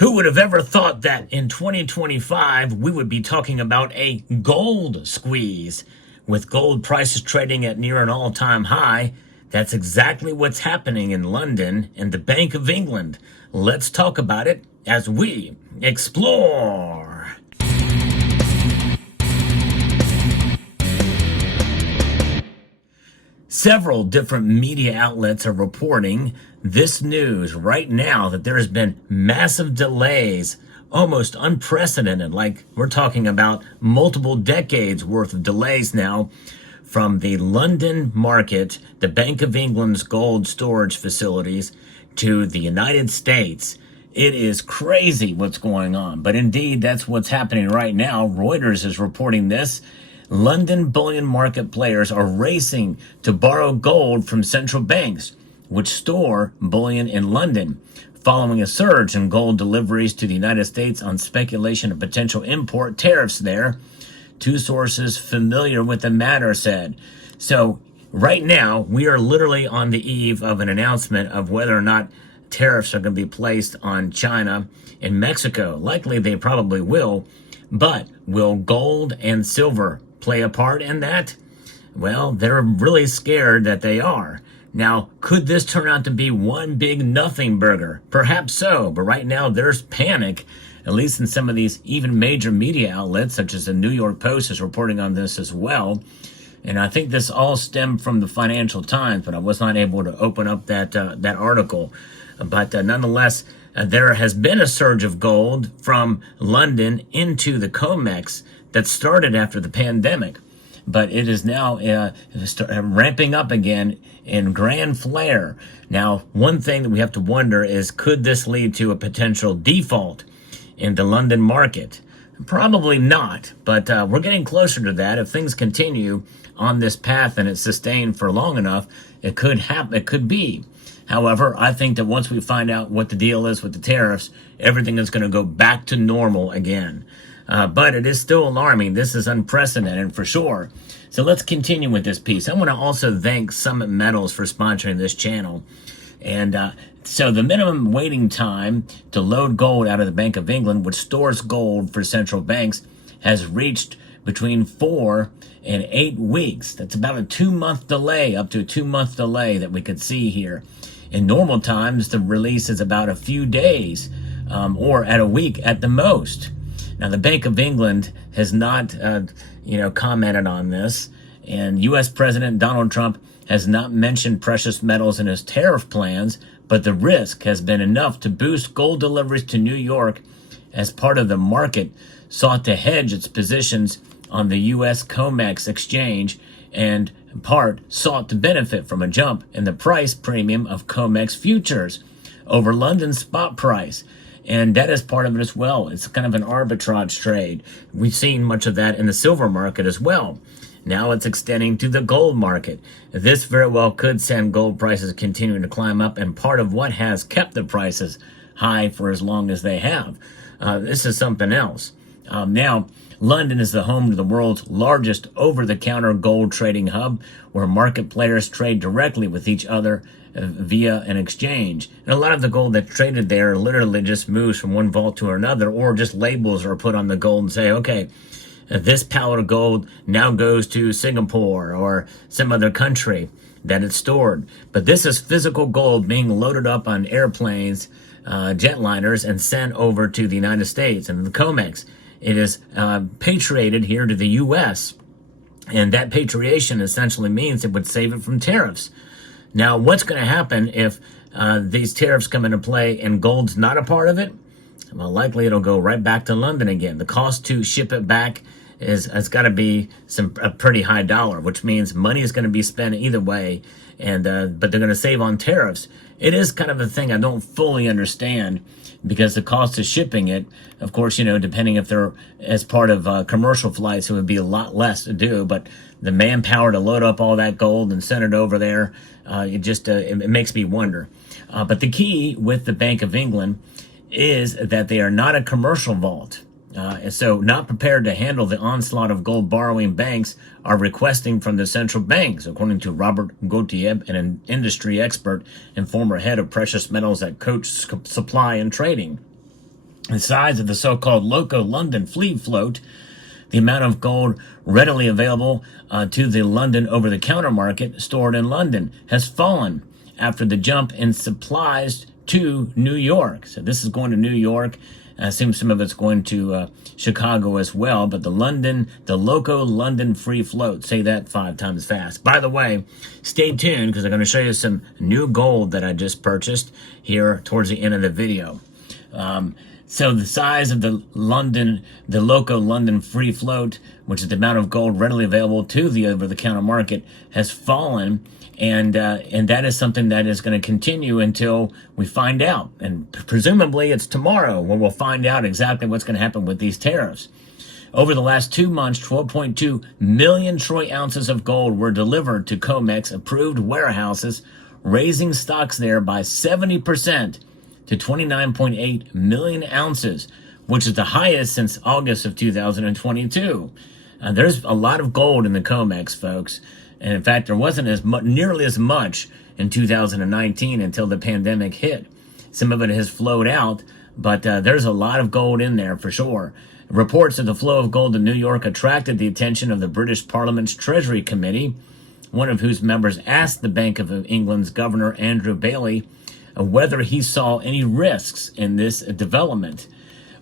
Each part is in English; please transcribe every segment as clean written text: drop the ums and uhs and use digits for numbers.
Who would have ever thought that in 2025 we would be talking about a gold squeeze? With gold prices trading at near an all-time high, that's exactly what's happening in London and the Bank of England. Let's talk about it as we explore. Several different media outlets are reporting this news right now, that there has been massive delays, almost unprecedented, like we're talking about multiple decades worth of delays now, from the London market, the Bank of England's gold storage facilities, to the United States. It is crazy what's going on, but indeed that's what's happening right now. Reuters is reporting this. London bullion market players are racing to borrow gold from central banks, which store bullion in London, following a surge in gold deliveries to the United States on speculation of potential import tariffs there. Two sources familiar with the matter said. So right now, we are literally on the eve of an announcement of whether or not tariffs are going to be placed on China and Mexico. Likely they probably will, but will gold and silver play a part in that? Well, they're really scared that they are. Now, could this turn out to be one big nothing burger? Perhaps so, but right now there's panic, at least in some of these even major media outlets, such as the New York Post is reporting on this as well. And I think this all stemmed from the Financial Times, but I was not able to open up that article. But nonetheless, there has been a surge of gold from London into the COMEX that started after the pandemic, but it is now ramping up again in grand flare. Now, one thing that we have to wonder is, could this lead to a potential default in the London market? Probably not, but we're getting closer to that. If things continue on this path and it's sustained for long enough, it could happen. It could be. However, I think that once we find out what the deal is with the tariffs, everything is going to go back to normal again. But it is still alarming. This is unprecedented for sure. So let's continue with this piece. I want to also thank Summit Metals for sponsoring this channel. And so the minimum waiting time to load gold out of the Bank of England, which stores gold for central banks, has reached between 4 and 8 weeks. That's about a 2-month delay, up to a 2-month delay that we could see here. In normal times, the release is about a few days or at a week at the most. Now, the Bank of England has not, commented on this, and U.S. President Donald Trump has not mentioned precious metals in his tariff plans, but the risk has been enough to boost gold deliveries to New York as part of the market sought to hedge its positions on the U.S. COMEX exchange, and in part sought to benefit from a jump in the price premium of COMEX futures over London's spot price. And that is part of it as well. It's kind of an arbitrage trade. We've seen much of that in the silver market as well. Now it's extending to the gold market. This very well could send gold prices continuing to climb up, and part of what has kept the prices high for as long as they have. This is something else. Now, London is the home to the world's largest over-the-counter gold trading hub, where market players trade directly with each other via an exchange. And a lot of the gold that's traded there literally just moves from one vault to another, or just labels are put on the gold and say, okay, this pallet of gold now goes to Singapore or some other country that it's stored. But this is physical gold being loaded up on airplanes, jetliners, and sent over to the United States. And the COMEX, it is patriated here to the U.S., and that patriation essentially means it would save it from tariffs. Now, what's going to happen if these tariffs come into play and gold's not a part of it? Well, likely it'll go right back to London again. The cost to ship it back has got to be a pretty high dollar, which means money is going to be spent either way, and but they're going to save on tariffs. It is kind of a thing I don't fully understand, because the cost of shipping it, of course, depending if they're as part of commercial flights, it would be a lot less to do, but the manpower to load up all that gold and send it over there, it makes me wonder. But the key with the Bank of England is that they are not a commercial vault. So not prepared to handle the onslaught of gold borrowing banks are requesting from the central banks, according to Robert Gauthier, an industry expert and former head of precious metals at Coach Supply and Trading. The size of the so-called Loco London Free Float, the amount of gold readily available to the London over-the-counter market stored in London, has fallen after the jump in supplies to New York. So this is going to New York. I assume some of it's going to Chicago as well. But the Loco London Free Float, say that 5 times fast. By the way, stay tuned because I'm going to show you some new gold that I just purchased here towards the end of the video. So the size of the Loco London Free Float, which is the amount of gold readily available to the over-the-counter market, has fallen, and that is something that is going to continue until we find out. And presumably it's tomorrow when we'll find out exactly what's going to happen with these tariffs. Over the last 2 months, 12.2 million troy ounces of gold were delivered to COMEX-approved warehouses, raising stocks there by 70%. To 29.8 million ounces, which is the highest since August of 2022. There's a lot of gold in the COMEX, folks. And in fact, there wasn't nearly as much in 2019 until the pandemic hit. Some of it has flowed out, but there's a lot of gold in there for sure. Reports of the flow of gold to New York attracted the attention of the British Parliament's Treasury Committee, one of whose members asked the Bank of England's Governor Andrew Bailey whether he saw any risks in this development.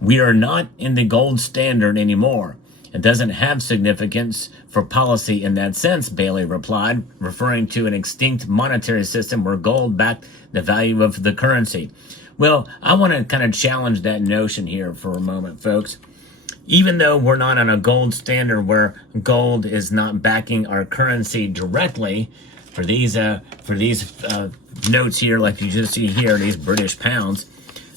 We are not in the gold standard anymore. It doesn't have significance for policy in that sense, Bailey replied, referring to an extinct monetary system where gold backed the value of the currency. Well, I want to kind of challenge that notion here for a moment, folks. Even though we're not on a gold standard where gold is not backing our currency directly, for these notes here, like you just see here, these British pounds,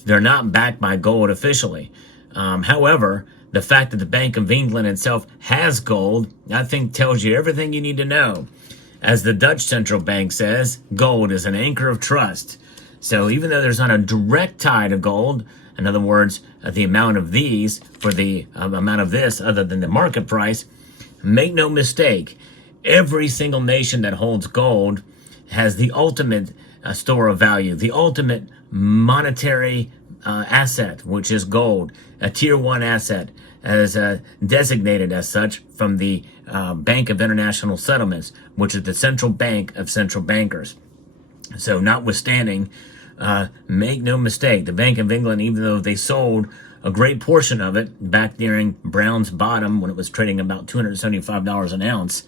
they're not backed by gold officially. However, the fact that the Bank of England itself has gold, I think tells you everything you need to know. As the Dutch central bank says, gold is an anchor of trust. So even though there's not a direct tie to gold, in other words, the amount of these for the amount of this other than the market price, make no mistake, every single nation that holds gold has the ultimate store of value, the ultimate monetary asset, which is gold, a tier 1 asset, as designated as such from the Bank of International Settlements, which is the central bank of central bankers. So notwithstanding, make no mistake, the Bank of England, even though they sold a great portion of it back during Brown's bottom when it was trading about $275 an ounce,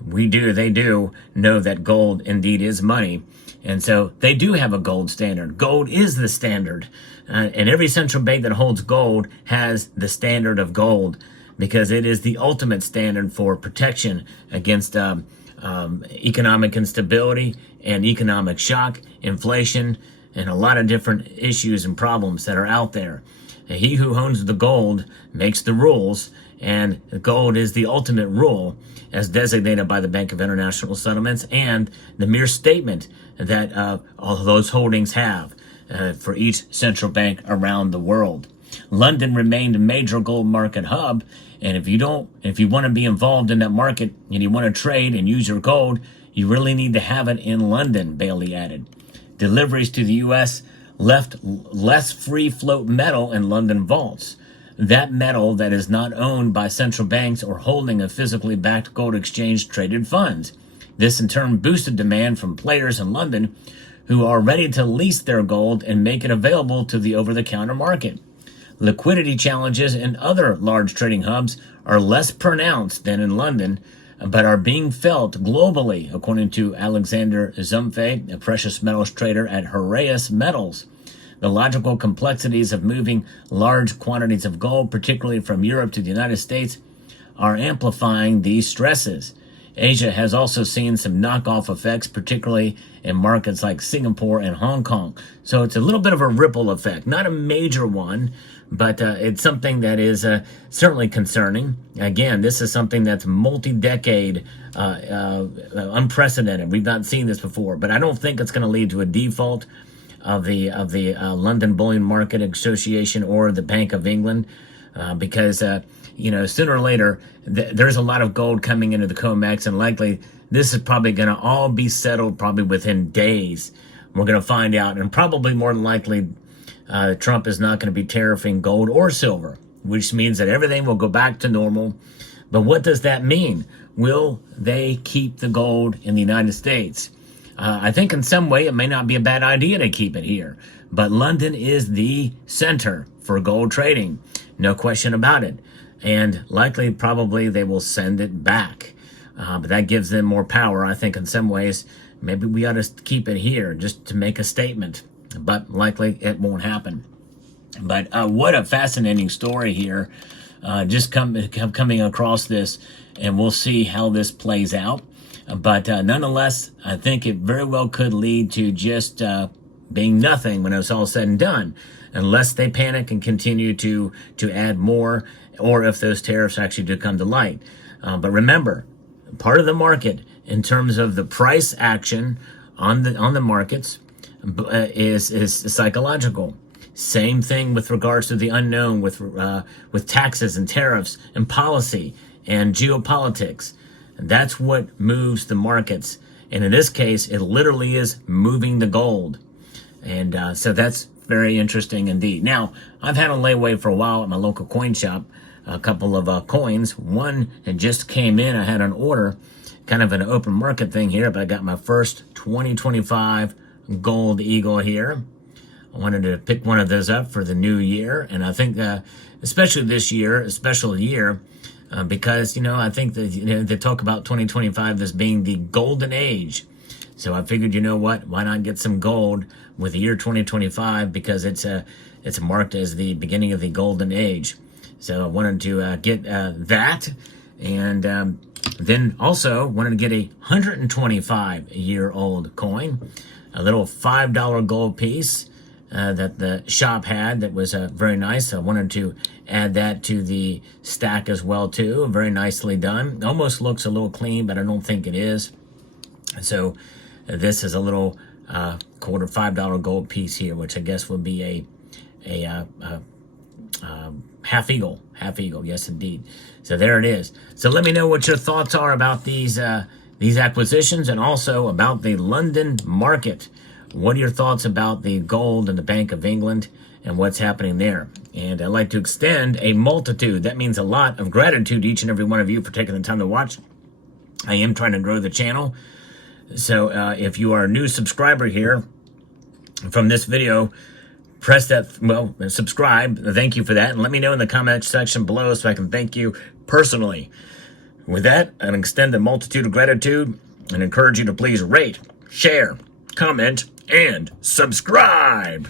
they do know that gold indeed is money. And so they do have a gold standard. Gold is the standard. And every central bank that holds gold has the standard of gold because it is the ultimate standard for protection against economic instability and economic shock, inflation, and a lot of different issues and problems that are out there. He who owns the gold makes the rules, and gold is the ultimate rule as designated by the Bank of International Settlements and the mere statement that all those holdings have for each central bank around the world. London remained a major gold market hub, and if you want to be involved in that market and you want to trade and use your gold, you really need to have it in London, Bailey added. Deliveries to the U.S. left less free float metal in London vaults. That metal that is not owned by central banks or holding a physically backed gold exchange traded funds. This in turn boosted demand from players in London who are ready to lease their gold and make it available to the over-the-counter market. Liquidity challenges in other large trading hubs are less pronounced than in London, but are being felt globally, according to Alexander Zumfe, a precious metals trader at Heraeus Metals. The logical complexities of moving large quantities of gold, particularly from Europe to the United States, are amplifying these stresses. Asia has also seen some knockoff effects, particularly in markets like Singapore and Hong Kong. So it's a little bit of a ripple effect, not a major one, but it's something that is certainly concerning. Again, this is something that's multi-decade, unprecedented. We've not seen this before, but I don't think it's going to lead to a default of the London Bullion Market Association or the Bank of England, because sooner or later there's a lot of gold coming into the COMEX, and likely this is probably going to all be settled probably within days. We're going to find out, and probably more than likely Trump is not going to be tariffing gold or silver, which means that everything will go back to normal. But what does that mean? Will they keep the gold in the United States? I think in some way it may not be a bad idea to keep it here, but London is the center for gold trading, no question about it. And likely, probably, they will send it back. But that gives them more power. I think in some ways, maybe we ought to keep it here just to make a statement. But likely it won't happen. But what a fascinating story here. Just coming across this, and we'll see how this plays out. But nonetheless, I think it very well could lead to just being nothing when it's all said and done, unless they panic and continue to add more, or if those tariffs actually do come to light. But remember, part of the market in terms of the price action on the markets is psychological. Same thing with regards to the unknown, with taxes and tariffs and policy and geopolitics. And that's what moves the markets. And in this case, it literally is moving the gold. And so that's very interesting indeed. Now, I've had a layaway for a while at my local coin shop, a couple of coins. One had just came in. I had an order, kind of an open market thing here, but I got my first 2025 gold eagle here. I wanted to pick one of those up for the new year. And I think, especially this year, a special year, because, I think that, they talk about 2025 as being the golden age. So I figured, why not get some gold with the year 2025, because it's marked as the beginning of the golden age. So I wanted to get that, and then also wanted to get a 125-year-old coin, a little $5 gold piece that the shop had that was very nice. I wanted to add that to the stack as well too. Very nicely done. Almost looks a little clean, but I don't think it is. So this is a little quarter $5 gold piece here, which I guess would be a half eagle. Yes, indeed. So there it is. So let me know what your thoughts are about these acquisitions, and also about the London market. What are your thoughts about the gold and the Bank of England and what's happening there? And I'd like to extend a multitude, that means a lot, of gratitude to each and every one of you for taking the time to watch. I am trying to grow the channel. So if you are a new subscriber here from this video, press that, subscribe. Thank you for that. And let me know in the comment section below so I can thank you personally. With that, I extend a multitude of gratitude and encourage you to please rate, share, comment, and subscribe.